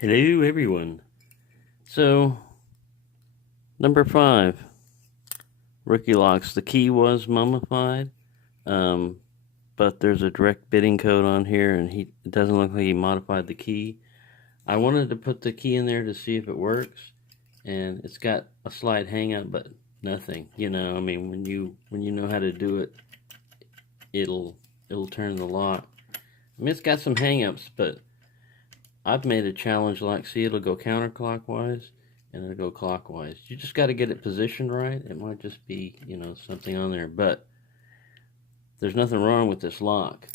Hello, everyone. So, number 5, Rookie Locks. The key was mummified, but there's a direct bidding code on here, and it doesn't look like he modified the key. I wanted to put the key in there to see if it works, and it's got a slide hangout, but nothing. I mean, when you know how to do it, it'll turn the lock. I mean, it's got some hangups, but I've made a challenge lock. See, it'll go counterclockwise and it'll go clockwise. You just got to get it positioned right. It might just be, something on there, but there's nothing wrong with this lock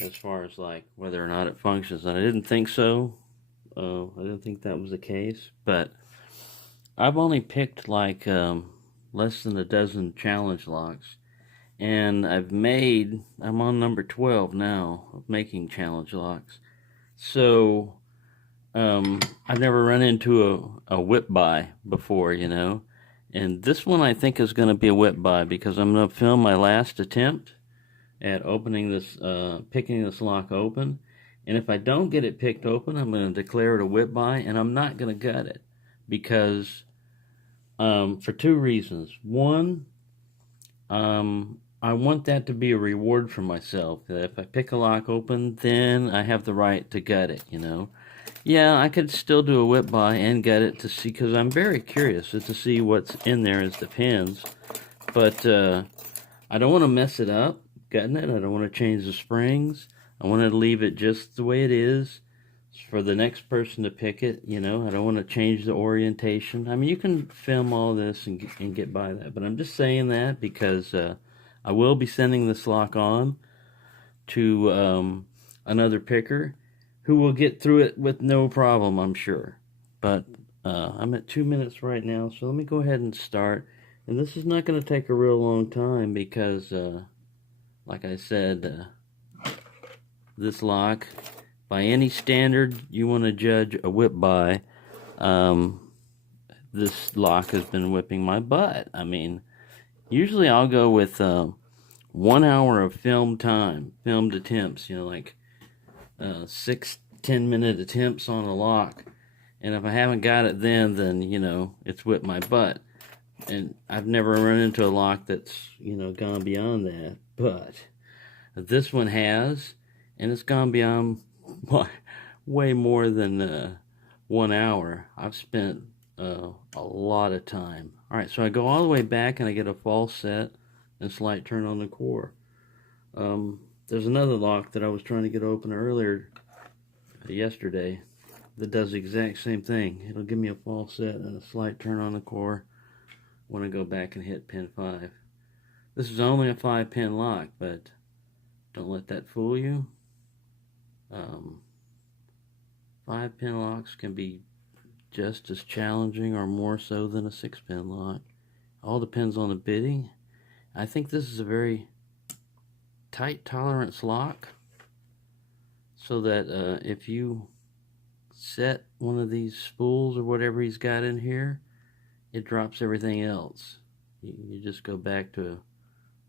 as far as like whether or not it functions. And I didn't think so. I didn't think that was the case, but I've only picked like less than a dozen challenge locks, and I'm on number 12 now of making challenge locks. So I've never run into a whip by before, and this one I think is going to be a whip by because I'm going to film my last attempt at picking this lock open. And if I don't get it picked open, I'm going to declare it a whip by, and I'm not going to gut it because for two reasons. One, I want that to be a reward for myself. That if I pick a lock open, then I have the right to gut it. Yeah, I could still do a whip by and gut it to see, because I'm very curious to see what's in there as the pins. But I don't want to mess it up, gutting it. I don't want to change the springs. I want to leave it just the way it is for the next person to pick it. I don't want to change the orientation. I mean, you can film all this and get by that, but I'm just saying that because I will be sending this lock on to another picker who will get through it with no problem, I'm sure. But I'm at 2 minutes right now, so let me go ahead and start. And this is not going to take a real long time because, like I said, this lock, by any standard you want to judge a whip by, this lock has been whipping my butt. I mean, usually I'll go with 1 hour of filmed attempts, like 6-10 minute attempts on a lock. And if I haven't got it then it's whipped my butt. And I've never run into a lock that's gone beyond that, but this one has, and it's gone beyond way more than 1 hour. I've spent a lot of time. All right, so I go all the way back and I get a false set and slight turn on the core. There's another lock that I was trying to get open earlier yesterday that does the exact same thing. It'll give me a false set and a slight turn on the core when I go back and hit pin 5. This is only a 5-pin lock, but don't let that fool you. 5-pin locks can be just as challenging or more so than a 6-pin lock. All depends on the bidding. I think this is a very tight tolerance lock, so that if you set one of these spools or whatever he's got in here, it drops everything else. You just go back to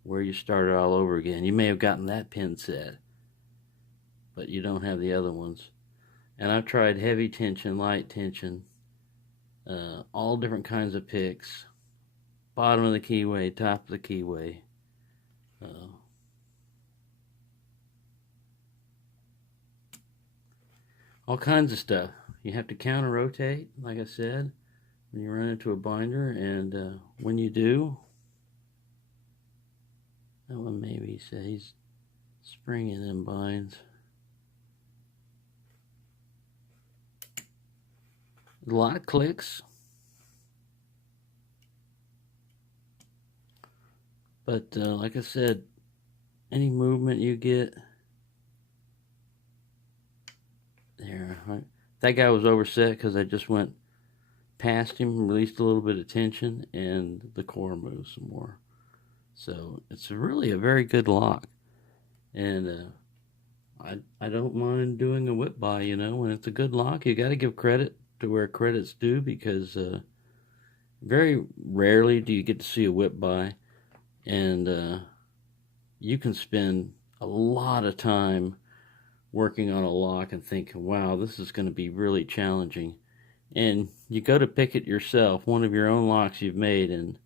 where you started all over again. You may have gotten that pin set, but you don't have the other ones. And I've tried heavy tension, light tension, all different kinds of picks. Bottom of the keyway, top of the keyway. All kinds of stuff. You have to counter rotate, like I said, when you run into a binder, and when you do, that one maybe says he's springing in binds. A lot of clicks, but like I said, any movement you get there, right? That guy was overset because I just went past him, released a little bit of tension, and the core moved some more. So it's really a very good lock, and I don't mind doing a whip by. When it's a good lock, you got to give credit to where credit's due, because very rarely do you get to see a whip by, and you can spend a lot of time working on a lock and thinking, wow, this is going to be really challenging. And you go to pick it yourself, one of your own locks you've made, and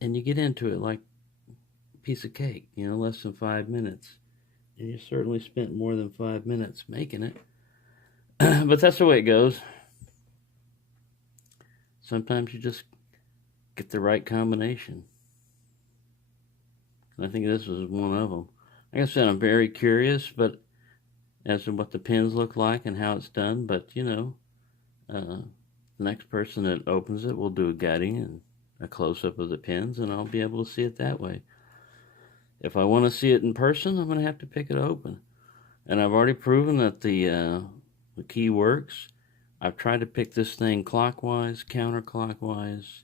you get into it like a piece of cake, less than 5 minutes. And you certainly spent more than 5 minutes making it. But that's the way it goes. Sometimes you just get the right combination. And I think this was one of them. Like I said, I'm very curious, but as to what the pins look like and how it's done. But the next person that opens it will do a gutting and a close-up of the pins, and I'll be able to see it that way. If I want to see it in person, I'm going to have to pick it open. And I've already proven that the key works. I've tried to pick this thing clockwise, counterclockwise,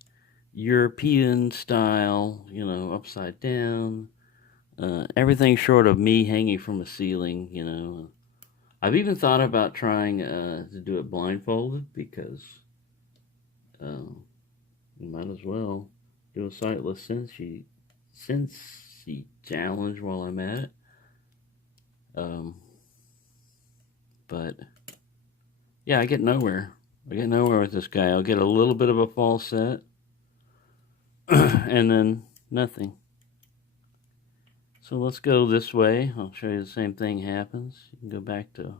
European style, upside down. Everything short of me hanging from a ceiling. I've even thought about trying to do it blindfolded, because you might as well do a sightless Cincy challenge while I'm at it. But yeah, I get nowhere. With this guy. I'll get a little bit of a false set, and then nothing. So let's go this way. I'll show you the same thing happens. You can go back to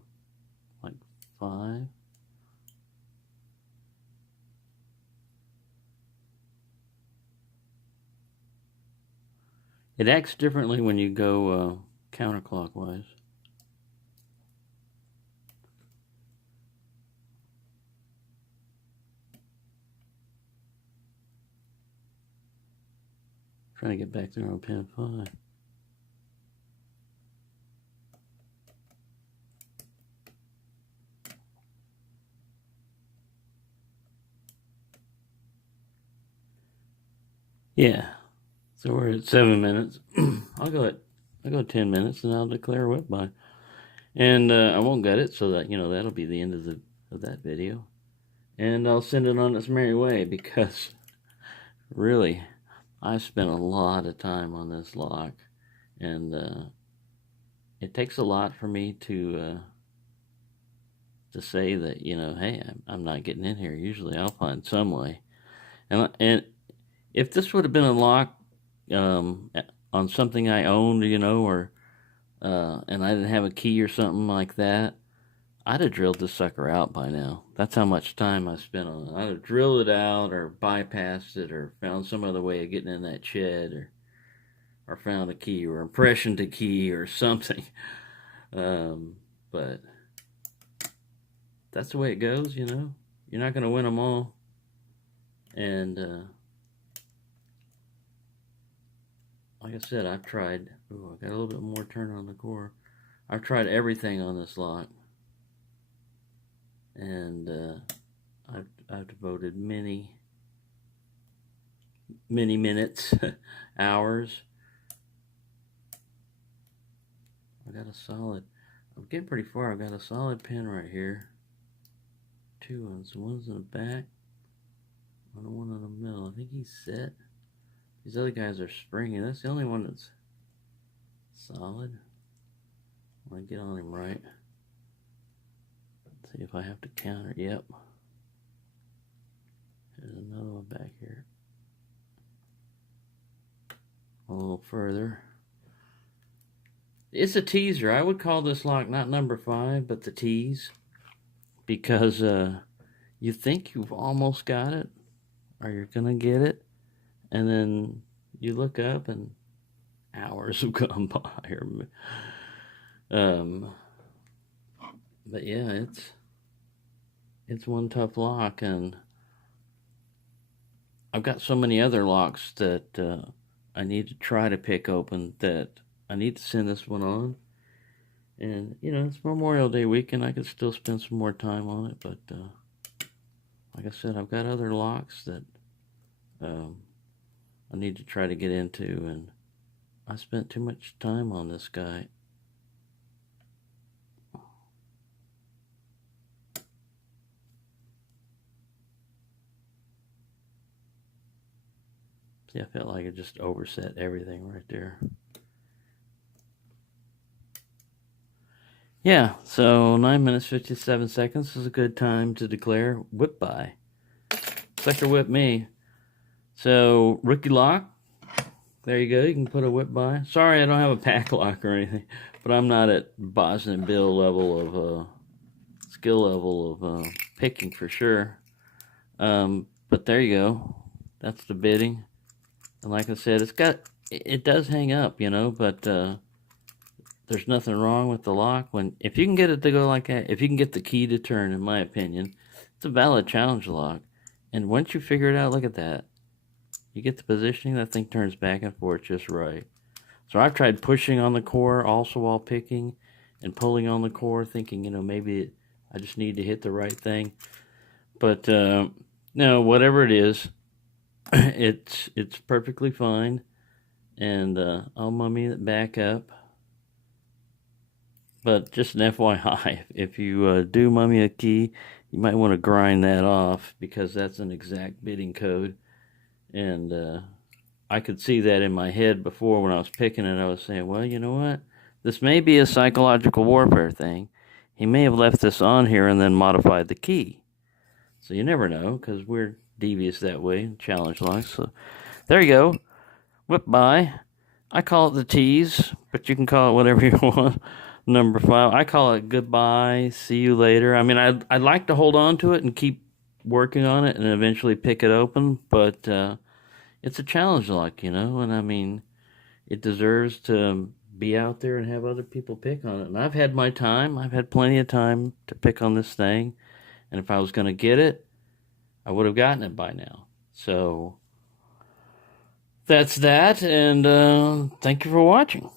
like 5. It acts differently when you go counterclockwise. Trying to get back there on pin 5. Yeah, so we're at 7 minutes. I'll go 10 minutes, and I'll declare whip by. And I won't gut it, so that that'll be the end of that video. And I'll send it on its merry way, because really, I spent a lot of time on this lock, and it takes a lot for me to say that hey, I'm not getting in here. Usually, I'll find some way. And if this would have been a lock on something I owned, or and I didn't have a key or something like that, I'd have drilled this sucker out by now. That's how much time I spent on it. I'd have drilled it out, or bypassed it, or found some other way of getting in that shed, or found a key, or impressioned a key, or something. But that's the way it goes, You're not going to win them all. And like I said, I've tried. Ooh, I got a little bit more turn on the core. I've tried everything on this lock, and I've devoted many minutes, hours. I got a solid. I'm getting pretty far. I've got a solid pin right here. 2 ones. One's in the back, and one in the middle. I think he's set. These other guys are springy. That's the only one that's solid. I get on him right. Let's see if I have to counter. Yep. There's another one back here. A little further. It's a teaser. I would call this lock not number 5, but the tease, because you think you've almost got it, or you're gonna get it, and then you look up and hours have gone by. But yeah, it's one tough lock, and I've got so many other locks that I need to try to pick open, that I need to send this one on. And it's Memorial Day weekend. I could still spend some more time on it, but like I said, I've got other locks that I need to try to get into, and I spent too much time on this guy. See, I felt like it just overset everything right there. yeah, so 9 minutes 57 seconds is a good time to declare whip by. Sucker whip me. So rookie lock. There you go. You can put a whip by. Sorry, I don't have a pack lock or anything, but I'm not at Boston Bill level of skill level of picking for sure. But there you go. That's the bidding. And like I said, it does hang up, but there's nothing wrong with the lock. If you can get it to go like that, if you can get the key to turn, in my opinion, it's a valid challenge lock. And once you figure it out, look at that. You get the positioning, that thing turns back and forth just right. So I've tried pushing on the core also while picking and pulling on the core, thinking, maybe I just need to hit the right thing. But no, whatever it is, it's perfectly fine. And I'll mummy it back up. But just an FYI, if you do mummy a key, you might want to grind that off because that's an exact bidding code. And I could see that in my head before when I was picking it. I was saying, well, you know what? This may be a psychological warfare thing. He may have left this on here and then modified the key. So you never know because we're devious that way, challenge locks. So there you go. Whip by. I call it the tease, but you can call it whatever you want. Number 5. I call it goodbye, see you later. I mean, I'd like to hold on to it and keep working on it and eventually pick it open, but it's a challenge lock, and I mean, it deserves to be out there and have other people pick on it. And I've had my time. I've had plenty of time to pick on this thing. And if I was going to get it, I would have gotten it by now. So that's that. And thank you for watching.